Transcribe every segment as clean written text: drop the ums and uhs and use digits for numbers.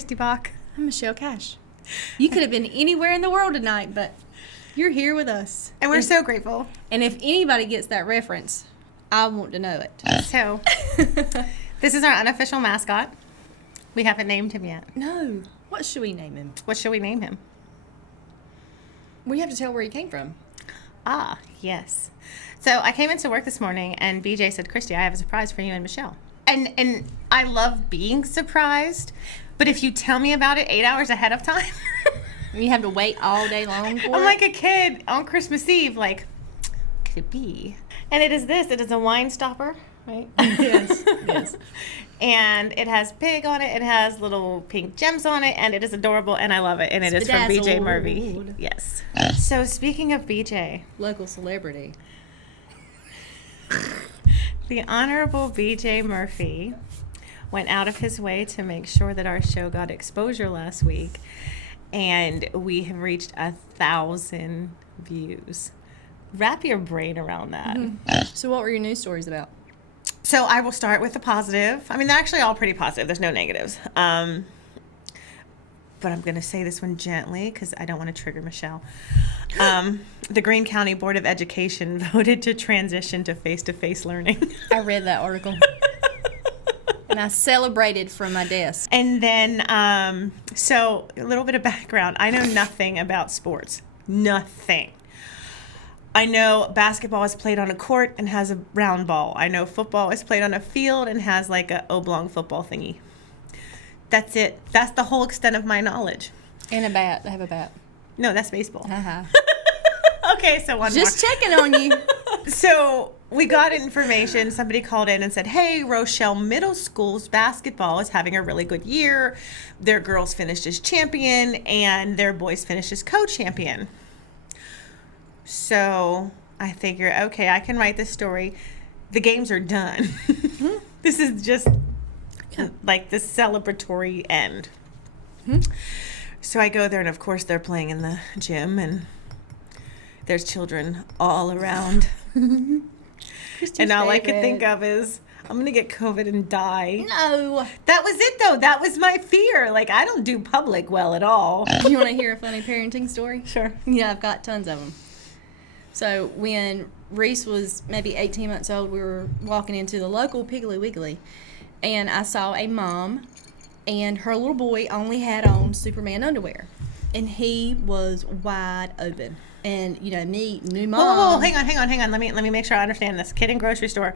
Kristy Bach. I'm Michelle Cash. You could have been anywhere in the world tonight, but you're here with us. And we're so grateful. And if anybody gets that reference, I want to know it. So, this is our unofficial mascot. We haven't named him yet. No. What should we name him? What should we name him? We have to tell where he came from. Ah, yes. So I came into work this morning and BJ said, Kristy, I have a surprise for you and Michelle. And I love being surprised, but if you tell me about it 8 hours ahead of time, You have to wait all day long for it? I'm like a kid on Christmas Eve, like, what could it be? And it is this. It is a wine stopper, right? Yes, yes. And it has pig on it. It has little pink gems on it, and it is adorable, and I love it. And it is from BJ Murphy. Yes. So speaking of BJ, Local celebrity. the Honorable BJ Murphy went out of his way to make sure that our show got exposure last week, and we have reached 1,000 views. Wrap your brain around that. Mm-hmm. So what were your news stories about? So I will start with the positive. I mean, they're actually all pretty positive. There's no negatives. But I'm going to say this one gently because I don't want to trigger Michelle. The Greene County Board of Education voted to transition to face-to-face learning. I read that article. And I celebrated from my desk. And then, so a little bit of background. I know nothing about sports. Nothing. I know basketball is played on a court and has a round ball. I know football is played on a field and has like a oblong football thingy. That's it. That's the whole extent of my knowledge. And a bat. They have a bat. No, that's baseball. Uh-huh. Okay, so one Just more. checking on you. So we got information. Somebody called in and said, hey, Rochelle Middle School's basketball is having a really good year. Their girls finished as champion and their boys finished as co-champion. So I figure, okay, I can write this story. The games are done. This is just like the celebratory end. Mm-hmm. So I go there, and of course they're playing in the gym, and there's children all around. And all I could think of is, I'm going to get COVID and die. No. That was it, though. That was my fear. Like, I don't do public well at all. You want to hear a funny parenting story? Sure. Yeah, I've got tons of them. So when Reese was maybe 18 months old, we were walking into the local Piggly Wiggly, and I saw a mom, and her little boy only had on Superman underwear, and he was wide open. And you know, me, new mom. Whoa, hang on. Let me make sure I understand this. Kid in grocery store,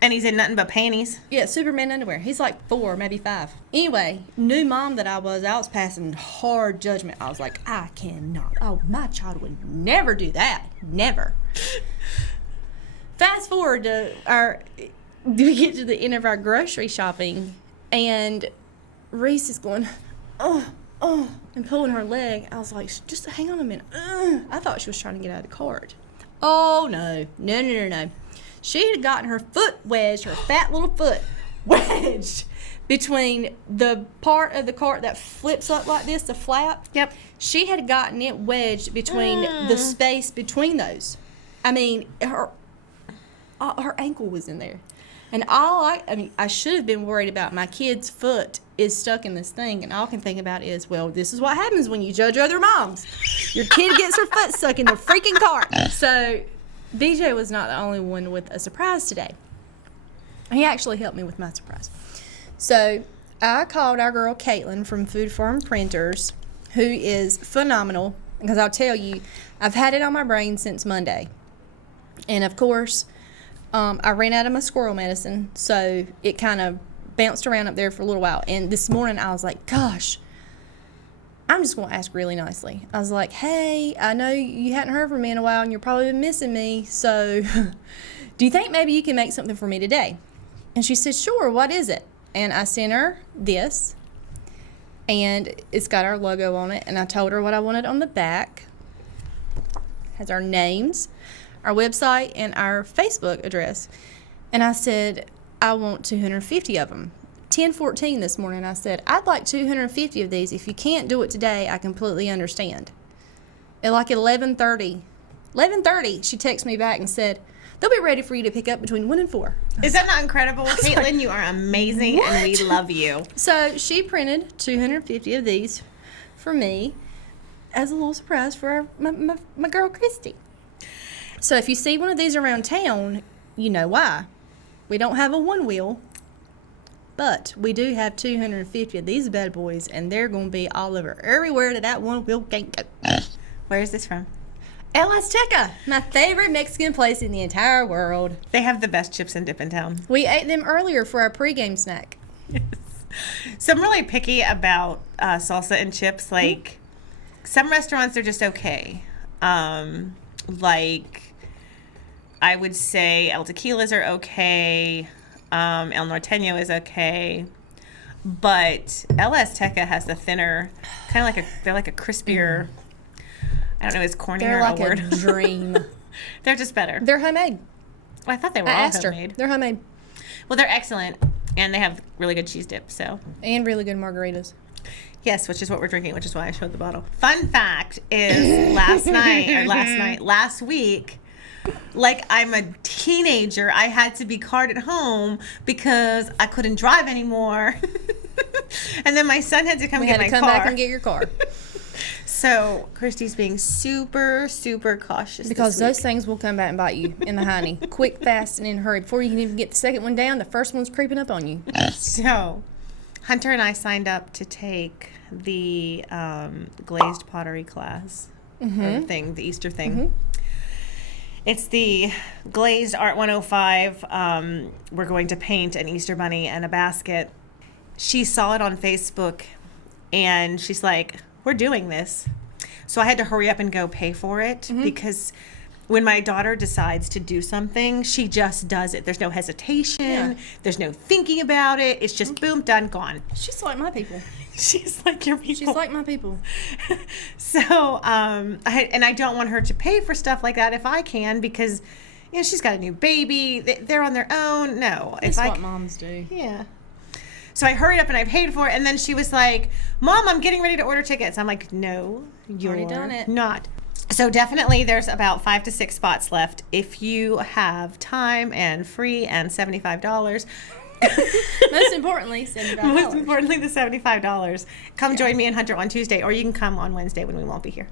and he's in nothing but panties. Yeah, Superman underwear. He's like 4, maybe 5. Anyway, new mom that I was passing hard judgment. I was like, I cannot. Oh, my child would never do that. Never. Fast forward to we get to the end of our grocery shopping, and Reese is going, and pulling her leg. I was like, just hang on a minute. I thought she was trying to get out of the cart. Oh, no. She had gotten her foot wedged, her fat little foot wedged between the part of the cart that flips up like this, the flap. Yep. She had gotten it wedged between the space between those. I mean, her ankle was in there. And I should have been worried about my kid's foot is stuck in this thing, and all I can think about is, well, this is what happens when you judge other moms. Your kid gets her foot stuck in the freaking cart. So BJ was not the only one with a surprise today. He actually helped me with my surprise. So I called our girl Caitlin from Food Farm Printers, who is phenomenal, because I'll tell you, I've had it on my brain since Monday. And of course, I ran out of my squirrel medicine, so it kind of bounced around up there for a little while. And this morning I was like, gosh, I'm just going to ask really nicely. I was like, hey, I know you hadn't heard from me in a while and you're probably been missing me, so do you think maybe you can make something for me today? And she said, sure, what is it? And I sent her this, and it's got our logo on it, and I told her what I wanted on the back. It has our names, our website, and our Facebook address. And I said, I want 250 of them. 10:14 this morning, I said, I'd like 250 of these. If you can't do it today, I completely understand. At like 11:30 11:30, she texted me back and said, they'll be ready for you to pick up between 1 and 4. Is that not incredible? Caitlin, you are amazing, and we love you. So she printed 250 of these for me as a little surprise for my girl, Kristy. So if you see one of these around town, you know why. We don't have a one wheel, but we do have 250 of these bad boys, and they're going to be all over everywhere that one wheel can't go. Where is this from? El Azteca, my favorite Mexican place in the entire world. They have the best chips and dip in town. We ate them earlier for our pregame snack. Yes. So I'm really picky about salsa and chips. Like, some restaurants are just okay. Like, I would say El Tequilas are okay. El Norteño is okay. But El Azteca has the thinner, kind of they're like a crispier, I don't know, is corny or They're like a word? a dream. They're just better. They're homemade. Well, I thought they were I all asked homemade. her. They're homemade. Well, they're excellent, and they have really good cheese dip, so. And really good margaritas. Yes, which is what we're drinking, which is why I showed the bottle. Fun fact is last week, like I'm a teenager, I had to be carted home because I couldn't drive anymore. And then my son had to come get my car. We had to come back and get your car. So Kristy's being super, super cautious Because this week. those things will come back and bite you in the hiney. Quick, fast, and in a hurry. Before you can even get the second one down, the first one's creeping up on you. So Hunter and I signed up to take the glazed pottery class thing, the Easter thing. Mm-hmm. It's the glazed Art 105. We're going to paint an Easter bunny and a basket. She saw it on Facebook, and she's like, we're doing this. So I had to hurry up and go pay for it because when my daughter decides to do something, she just does it. There's no hesitation. Yeah. There's no thinking about it. It's just boom, done, gone. She's like my people. She's like your people. She's like my people. So, I don't want her to pay for stuff like that if I can because, you know, she's got a new baby. They're on their own. No. That's what moms do. Yeah. So I hurried up and I paid for it, and then she was like, Mom, I'm getting ready to order tickets. I'm like, no, you're Already done it. not. So definitely there's about 5 to 6 spots left. If you have time and free and $75. Most importantly, $75. Most importantly, the $75. Come join me and Hunter on Tuesday, or you can come on Wednesday when we won't be here.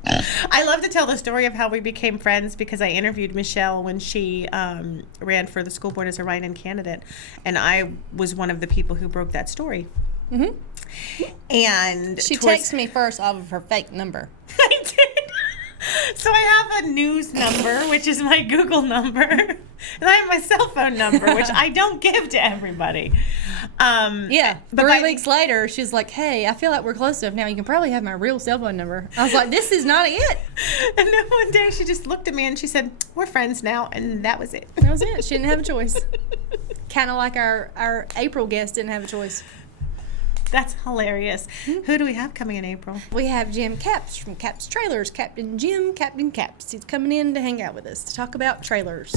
I love to tell the story of how we became friends because I interviewed Michelle when she ran for the school board as a write-in candidate, and I was one of the people who broke that story. And She texted me first off of her fake number. I did. So I have a news number, which is my Google number, and I have my cell phone number, which I don't give to everybody. Yeah. But 3 weeks later, she's like, hey, I feel like we're close enough now. You can probably have my real cell phone number. I was like, this is not it. And then one day she just looked at me and she said, we're friends now, and that was it. That was it. She didn't have a choice. Kind of like our April guest didn't have a choice. That's hilarious. Who do we have coming in April? We have Jim Caps from Caps Trailers. Captain Jim, Captain Caps. He's coming in to hang out with us to talk about trailers.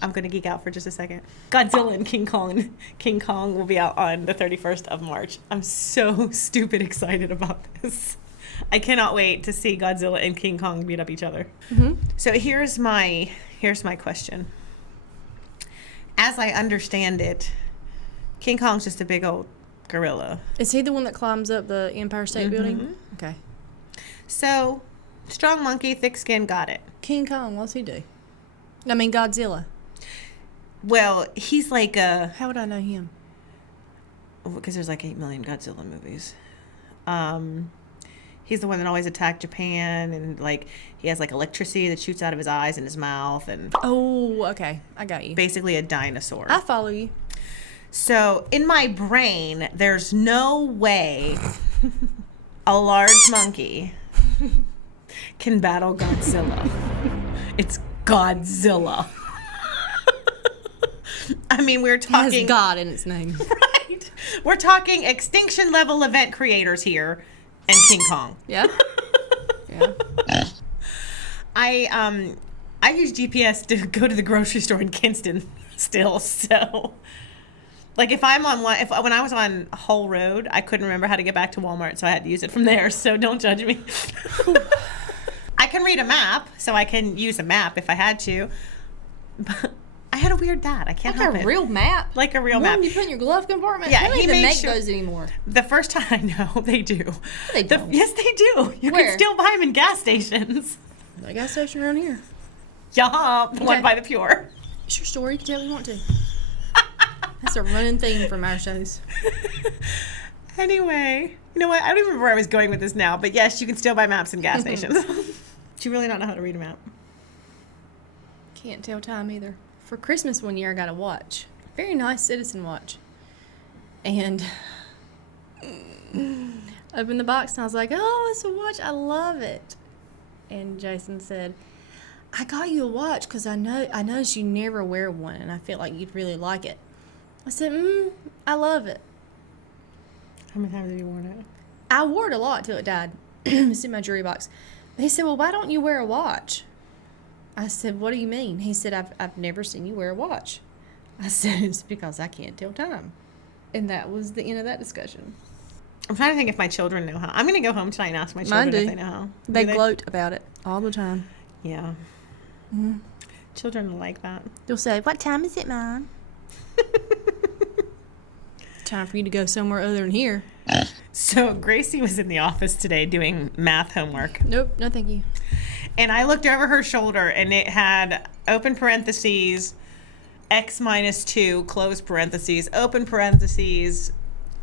I'm going to geek out for just a second. Godzilla and King Kong. King Kong will be out on the 31st of March. I'm so stupid excited about this. I cannot wait to see Godzilla and King Kong beat up each other. So here's my question. As I understand it, King Kong's just a big old gorilla. Is he the one that climbs up the Empire State Building? Okay. So, strong monkey, thick skin, got it. King Kong, what's he do? I mean, Godzilla. Well, he's like a... How would I know him? Because there's like 8 million Godzilla movies. He's the one that always attacked Japan, and like he has like electricity that shoots out of his eyes and his mouth, and Oh, okay. I got you. basically a dinosaur. I follow you. So in my brain, there's no way a large monkey can battle Godzilla. It's Godzilla. I mean, we're It has talking God in its name. right. We're talking extinction level event creators here, and King Kong. Yeah. Yeah. I use GPS to go to the grocery store in Kinston still, so. Like if I'm on when I was on Hull Road, I couldn't remember how to get back to Walmart, so I had to use it from there. So don't judge me. I can read a map, so I can use a map if I had to. But I had a weird dad. I can't help it. Like a real map? Like a real map. One you put in your glove compartment? Yeah, They don't he even made make sure- those anymore. The first time, I know, they do. They don't. Yes, they do. You Where? can still buy them in gas stations. I got a station around here. Yeah, the one Okay. by the Pure. It's your story. You can tell what you want to. That's a running theme from our shows. Anyway, you know what? I don't even remember where I was going with this now, but yes, you can still buy maps in gas stations. Do you really not know how to read a map? Can't tell time either. For Christmas one year, I got a watch. Very nice Citizen watch. And opened the box and I was like, oh, it's a watch. I love it. And Jason said, I got you a watch because I noticed you never wear one and I feel like you'd really like it. I said, I love it. How many times have you worn it? I wore it a lot till it died. It's in my jewelry box. He said, well, why don't you wear a watch? I said, what do you mean? He said, I've never seen you wear a watch. I said, it's because I can't tell time. And that was the end of that discussion. I'm trying to think if my children know how. I'm going to go home tonight and ask my children if they know how. They Do gloat about it all the time. Yeah. Children like that. They'll say, what time is it, Mom? Time for you to go somewhere other than here. So Gracie was in the office today doing math homework. Nope, no thank you. And I looked over her shoulder and it had open parentheses, x minus 2, close parentheses, open parentheses,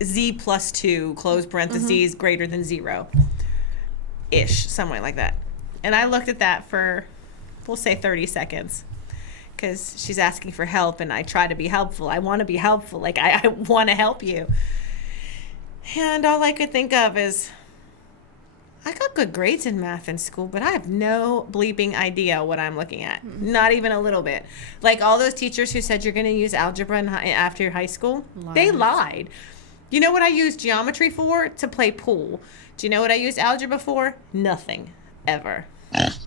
z plus 2, close parentheses, greater than 0. Ish, somewhere like that. And I looked at that for, we'll say 30 seconds. Because she's asking for help and I try to be helpful. I want to be helpful. Like, I want to help you. And all I could think of is, I got good grades in math in school, but I have no bleeping idea what I'm looking at. Not even a little bit. Like all those teachers who said you're going to use algebra after high school, they lied. You know what I used geometry for? To play pool. Do you know what I used algebra for? Nothing. Ever.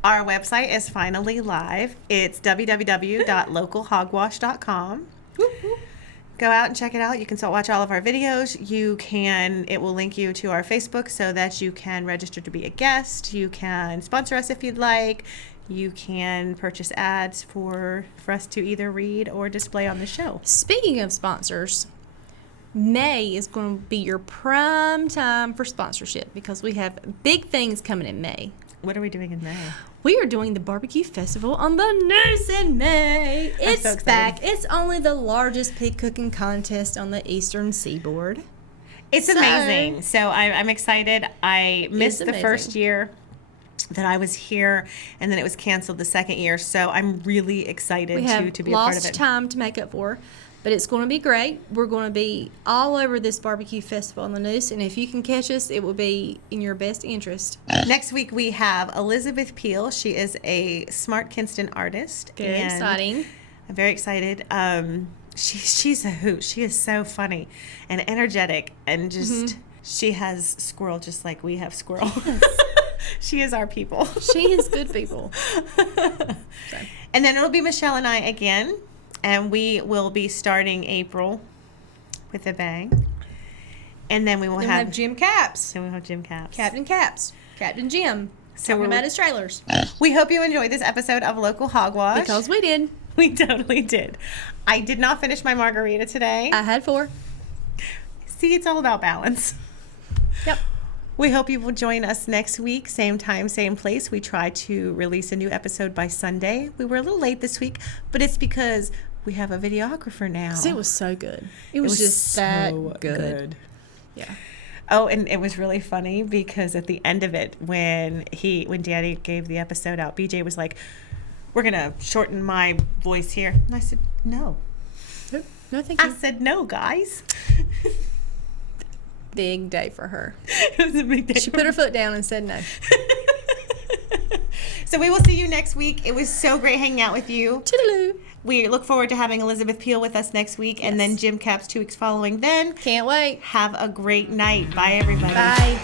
Our website is finally live. It's www.localhogwash.com. Go out and check it out. You can still watch all of our videos. It will link you to our Facebook so that you can register to be a guest. You can sponsor us if you'd like. You can purchase ads for us to either read or display on the show. Speaking of sponsors, May is going to be your prime time for sponsorship because we have big things coming in May. What are we doing in May? We are doing the barbecue festival on the Noose in May. It's so excited. back. It's only the largest pig cooking contest on the eastern seaboard. It's amazing. So I'm excited. I missed the amazing. first year that I was here, and then it was canceled the second year. So I'm really excited We have to be a part of lost it. time to make up for, but it's going to be great. We're going to be all over this barbecue festival on the Noose, and if you can catch us, it will be in your best interest. Next week we have Elizabeth Peel. She is a Smart Kinston artist. Very and exciting. I'm very excited. She's a hoot. She is so funny and energetic, and just she has squirrel just like we have squirrel. She is our people. She is good people. And then it'll be Michelle and I again, and we will be starting April with a bang. And then we will Then we have have Jim Caps, Then we'll have Jim Caps. Captain Jim, So talking about his trailers. We hope you enjoyed this episode of Local Hogwash. Because we did. We totally did. I did not finish my margarita today. I had 4. See, it's all about balance. Yep. We hope you will join us next week, same time, same place. We try to release a new episode by Sunday. We were a little late this week, but it's because we have a videographer now. 'Cause it was so good. It was just that good. Yeah. Oh, and it was really funny because at the end of it, when Daddy gave the episode out, BJ was like, "We're gonna shorten my voice here," and I said, "No." Nope. No, thank you. I said, "No, guys." Big day for her. It was a big day. She put her foot down and said no. So we will see you next week. It was so great hanging out with you. Toodaloo. We look forward to having Elizabeth Peel with us next week, and then Jim Caps 2 weeks following. Then Can't wait. have a great night. Bye, everybody. Bye.